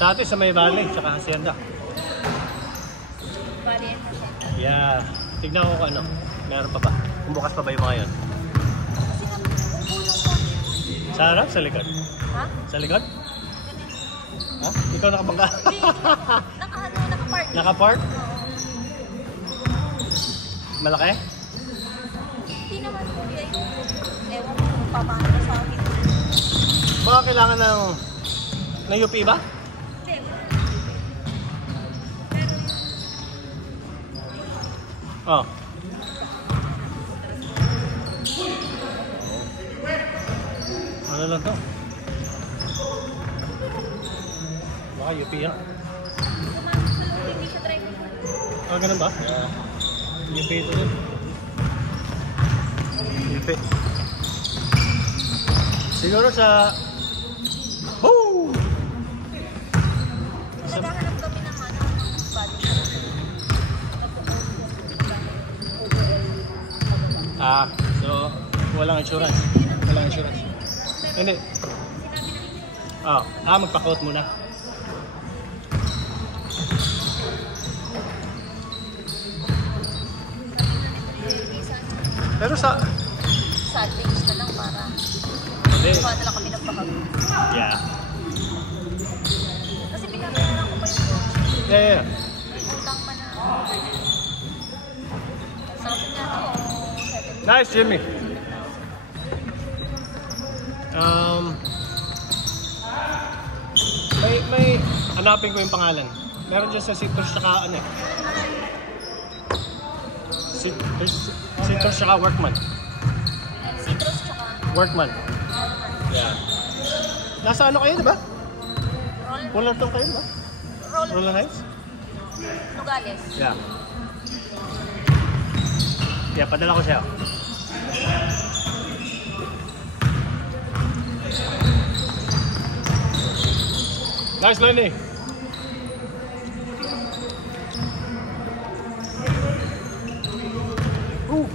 Dati sa May Valley, tsaka Hacienda. Valley and Hacienda. Yeah. Tignan ko kung ano. Meron pa ba? Kung bukas pa ba yung mga yun? Kasi nabubuo yung kotse. Sa harap? Sa likod? Ha? Sa likod? Ha? Ikaw nakabangga? Hindi. Nakapark. Nakapark? Malaki? Hindi naman kuya yung ewan ko kung paano na sa akin. Baka kailangan ng UP ba? Hindi. Oh. Ano lang to? Baka UP yan. Hindi siya driver. Ah, ganun ba? UP ito din. UP. Siguro sa... Woo! Naghahanap kami ng body. Ah, so walang insurance. Walang insurance. Hindi. Magpa-quote muna. Pero sa Salvage na lang para hindi. kuha na lang kami ng pakag. Yeah. Kasi pinabayaran ko pa yung kotse. Yeah. Utang pa na. Sabi niya ako, Nice, Jimmy. May hanapin ko yung pangalan. Meron dyan sa Citrus tsaka ano eh. Citrus tsaka Workman. citrus tsaka Workman. Yeah. Nasa ano kayo, diba? roll. Fullerton kayo, diba? Roller Heights? Nogales. Yeah. Yeah, padala ko siya. Nice, Lenny. Kung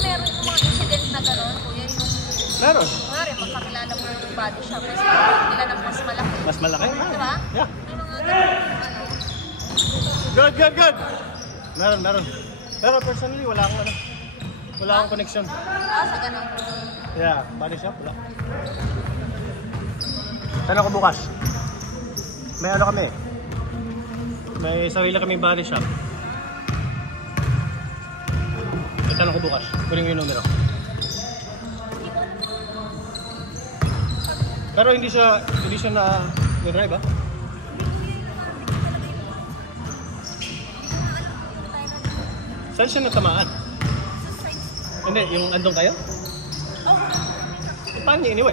meron yung mga incident na gano'n, kuya, yung Meron. kunwari, magkakilala mo yung body shop, kasi nila ng mas malaki. Mas malaki? Diba? Yeah. May mga gano'n. Good. Meron. Pero personally, wala akong connection. Sa gano'n. Yeah, body shop, wala. Saan ako bukas? May ano kami. May sarili kaming body shop. Tanong ko bukas. Kunin ko yung numero. Pero hindi siya na-drive, ha? Saan siya natamaan? Hindi, yung andong kayo? Oh, Paano niya iniwi?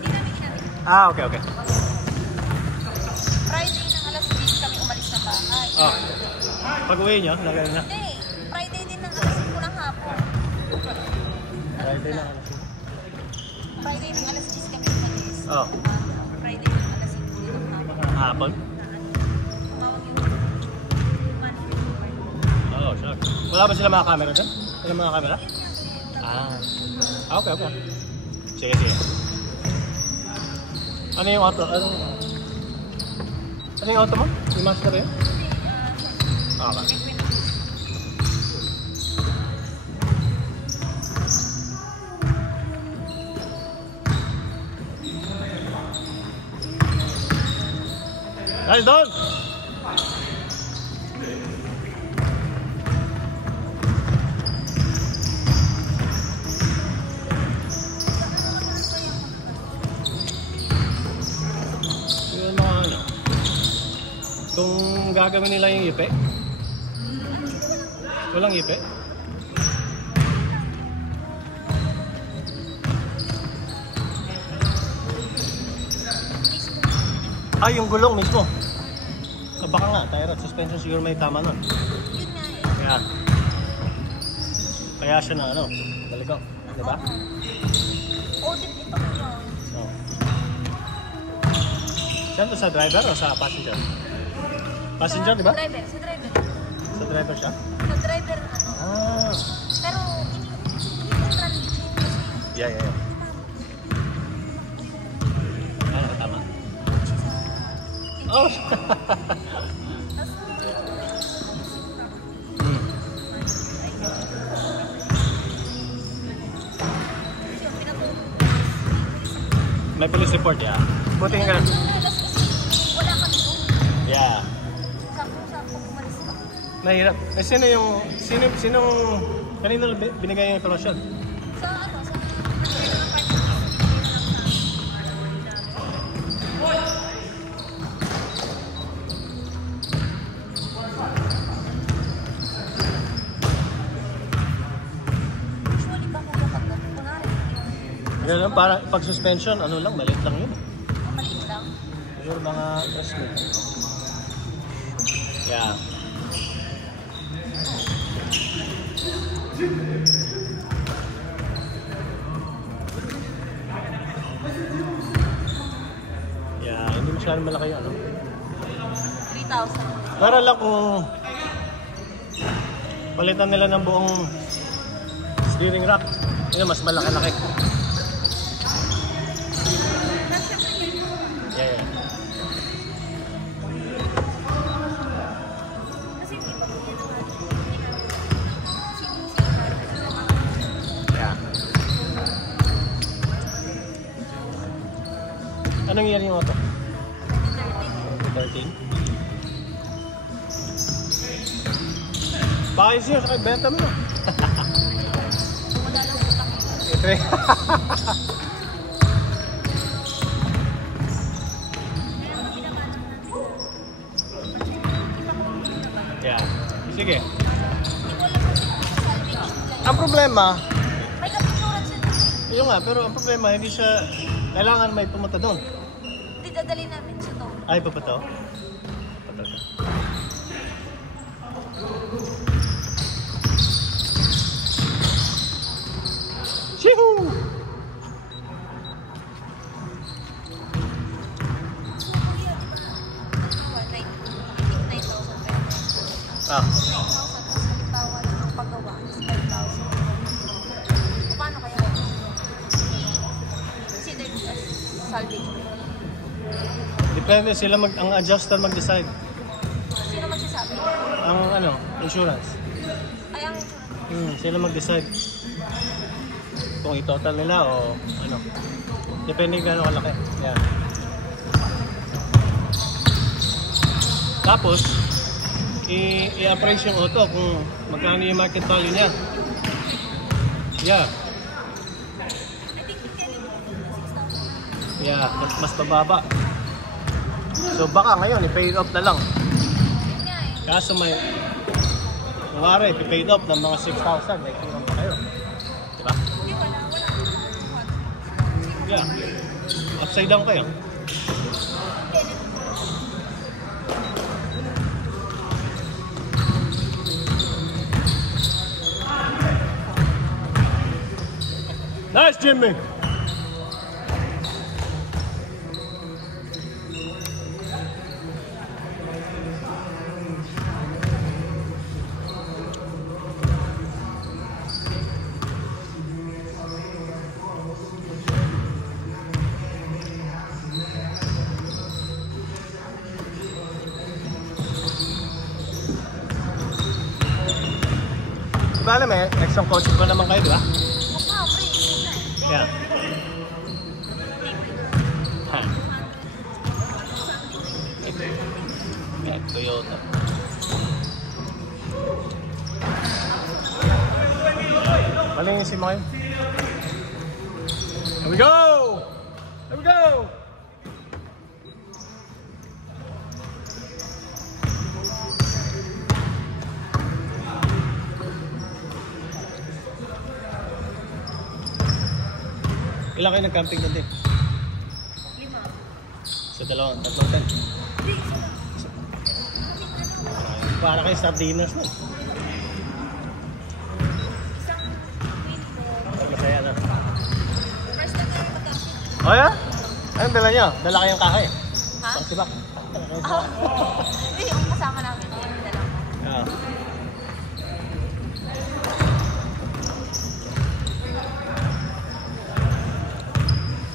hindi namin ginamit. Okay. Friday ng alas 10 kami umalis ng bahay. Pag-uwi niyo, nagano na? Hindi, Friday din ng alas 5 ng hapon. Friday na. Friday ng alas 10 kami umalis. Friday ng alas 5 din ng hapon. Hapon? Tumawag yung manager. Oh, sure. Wala ba sila mga camera dyan? Wala mga camera? Okay. Sige. Ano yung auto? Ano yung auto mo? Yung master yun? Okay. Nice dog! Yung mga ano, kung gagawin nila yung ipe, walang ipe. Yung gulong mismo. Baka nga, tire rod suspension siguro may tama nun. Yun nga eh. Kaya siya na ano, baligaw, diba? Audit ito ko yun. Saan to, sa driver o sa passenger? Passenger, diba? Sa driver. Sa driver siya? Sa driver ano. Pero hindi central kitchen. Yeah. Tapos? May police report, yeah. Buti nga. Wala kami doon. Yeah. Sakto-sakto umalis ka. Mahirap. Eh, sino kanino binigay yung informasyon? Sa ano, sa usually ba kung kapag kunwari, Ganun, para pag suspension, ano lang, maliit lang yun. maliit lang. Siguro mga 3 minutes. Yeah. Yeah, hindi masyadong malaki yung ano. 3,000. Para lang kung palitan nila ng buong steering rack, yun, mas malaki-laki. Yeah, yeah. Kasi hindi ba kung yan naman, Yeah. Anong year yung auto? 13? Baka yun siya, benta mo na. wala lang utak. Ito eh. Yeah. Sige. Ang problema, May insurance yun. yun nga, pero ang problema, hindi siya, kailangan may pumunta doon. Hindi dadali namin siya doon. Ay, pa ba ito? Shihoo! Kuya, di ba? 9,000 pesos. Ah, 9,000 tawad ng paggawa is 5,000. Paano kaya? Considered as salvage. depende sila ang adjuster mag-decide. Sino magsasabi? Ang ano, insurance. Ay, ang insurance. Sila mag-decide kung i-total nila o ano. Depende kung gaano kalaki. Yan. Tapos, i-appraise yung auto kung magkano yung market value niya. Yeah. I think you can do 6,000. Yeah, mas mababa. So baka ngayon, i-pay off na lang. Yun nga eh. Kaso may, kunwari, i-pay off ng mga 6,000, may kirang pa kayo. Diba? Hindi wala. Yeah. Upside down kayo. Nice, Jimmy! Diba alam eh, next ang coaching ko naman kayo, diba? Mukha, pre. Yeah. Ha. Toyota. Malinis mo kayo. Here we go! Here we go! Ilan kayo nag-camping natin? 5. Sa tatlong tent. Hindi, isa lang. Para kayo sardinas nun. Isang window. Masaya na. First time na mag-camping. Oh yeah? Anong dala nyo? Dala kayong kahoy? Ha? Pangsibak. Hindi, yung kasama namin. Yung dalawa. Ah.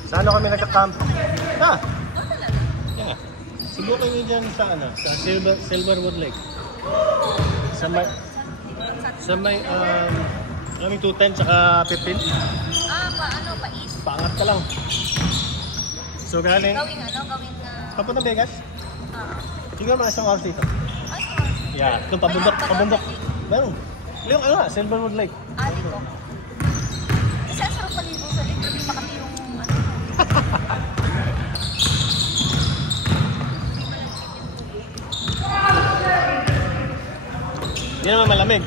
Saan kami nagka-camp? Ah, Doon talaga. yan nga. Subukan nyo dyan sa ano, sa Silverwood Lake. Sa may, aming 210 tsaka 15. Paano? Pa-east? Paangat ka lang. So galing, Gawin na. papunta Vegas? Tingnan mga isang oras dito. Ay, Yeah, ito pabundok. Meron. Yung ano nga, Silverwood Lake. ali ko. Kasi ang sarap paligo sa lake. Hindi pa kami yung ano. Hindi naman malamig.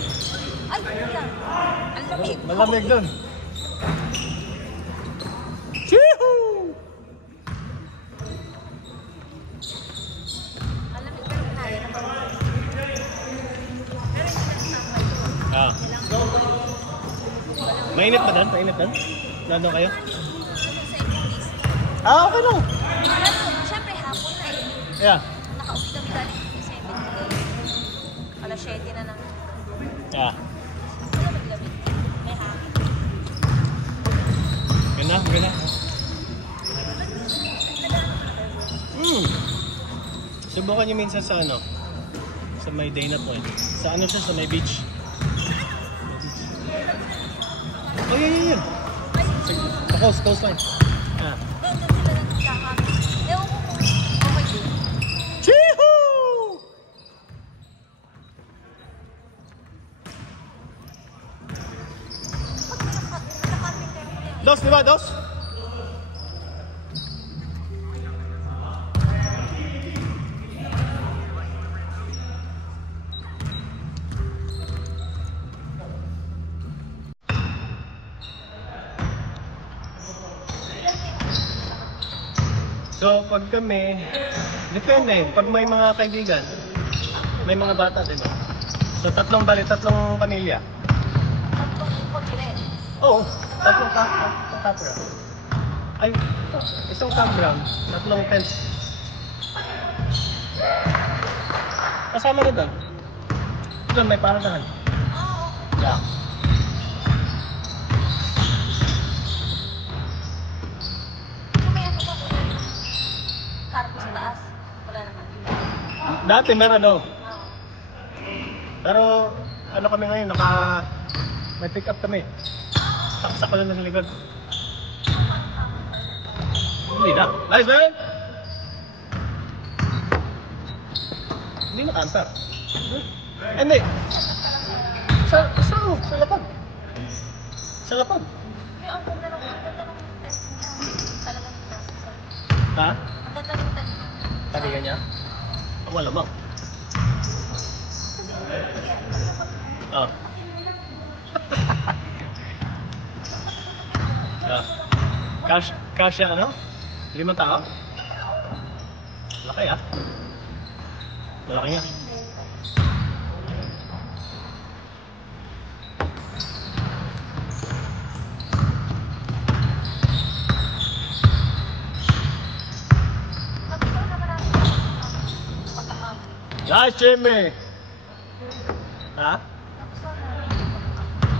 Ay, yan. Ang lamig. Malamig doon. Chihoo! Ang lamig pero kaya naman. Ah. Mainit ba doon? Mainit doon? Nandun kayo? Sa ibang list. Okay lang. Siyempre, hapon na eh. Yeah. Nakauwi kami galing sa 7 alas 7 na ng Yeah. gabi. May hangin. Ganda. Subukan nyo minsan sa ano? Sa may Dana Point. Sa ano siya? Sa may beach. Oh, yan. Sa coastline. Ah. Doon sila nagkakami. Ewan ko kung okay din. Chihoo! Dos, di ba? Dos? So, pag kami, depende. Pag may mga kaibigan, may mga bata, di ba? So, tatlong pamilya. Oo, tatlong campground. Ay, isang campground, tatlong tents. Kasama na doon. Doon, may paradahan. Yeah. Karpo sa taas. Wala naman. Dati meron daw. Pero, ano kami ngayon, may pick up kami. Saksak ko lang sa likod. Hindi na. Nice, man! Hindi na kantar. Hindi. Sa lapag. Sa lapag. May ang ganda ng test niya. Talagang nasa. Ha? Ang ganda ng test niya. Taligan niya? Wala bang? Oh. Kasya ano? 5 tao? Laki ah. Malaki nga. Nice, Jimmy! Ha?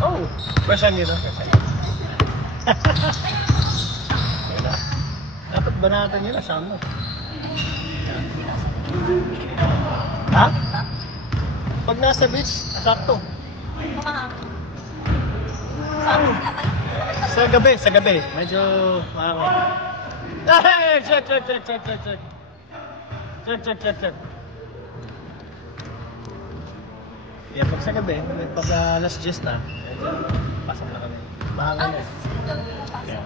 Oh, question nyo na. Dapat banatan nyo na, sama. Ha? Pag nasa beach, sakto. Sa gabi. Medyo, Hey! Check. Check. Yeah, pag sa gabi, pag alas 10 na, pasok na kami. Mahangin na. Yeah.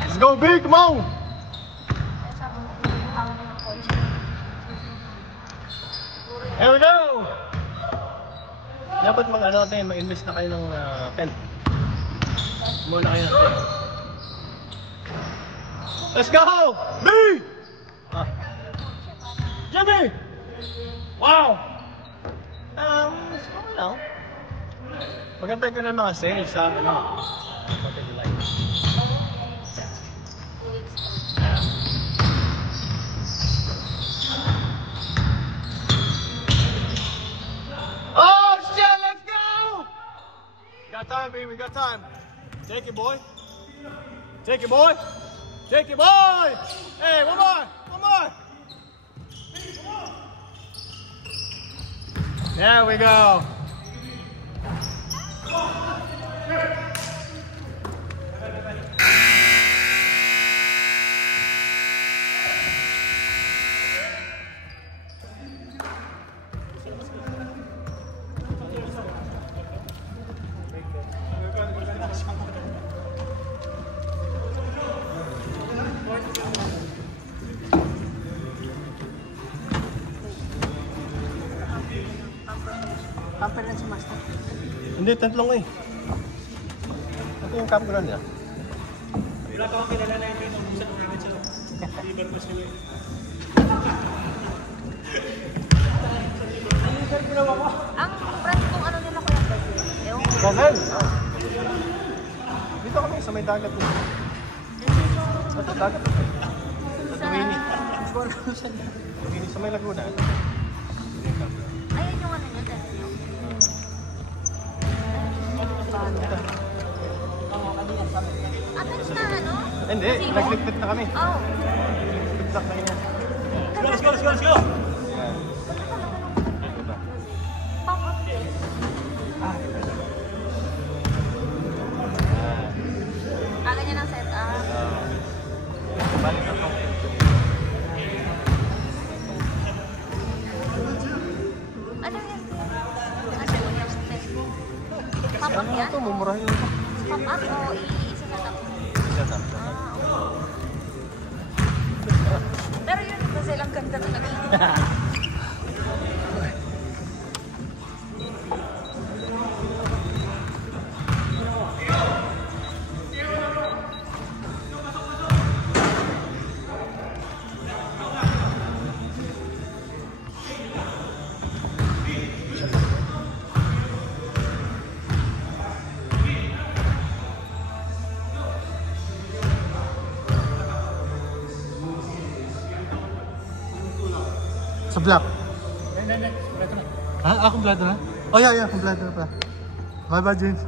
Let's go big, Mo! Here we go! Dapat mag-invest na kayo ng tent. Muna kayo ng tent. Let's go! B! Jimmy! Wow! Okay lang. Magantay ko na mga sales sa July. more time. Take it, boy. Take it, boy. Take it, boy. Hey, one more. One more. There we go. Pamper lang si Master. Hindi, tent lang eh. Ito yung campground niya. Wala pa akong kilala na yung pinubusan ng namin sa Liverpool sila. Ang brand kong ano nila kuya? Ewan ko. Gazelle. Dito kami sa may dagat. Sa dagat. Sa Tumini. Tumini sa may Laguna. Ayun yung ano niya, dahil yun. Atas na ano? Hindi, nagligpit na kami. Oh. Nagligpit na kami niya. Let's go, let's go, let's go! Yan. Diba? Pop up din. Ganyan ang setup. Balik na itong Ano yan? Kasi yung set. Pop up ano yan? ito? Mumurahin ito. Pop up o i-set up? Set up. Pero yun, kasi lang ganda talaga. Sa black. Ha? Ako black na? Oh yeah, kompleto na pala. Bye bye, James.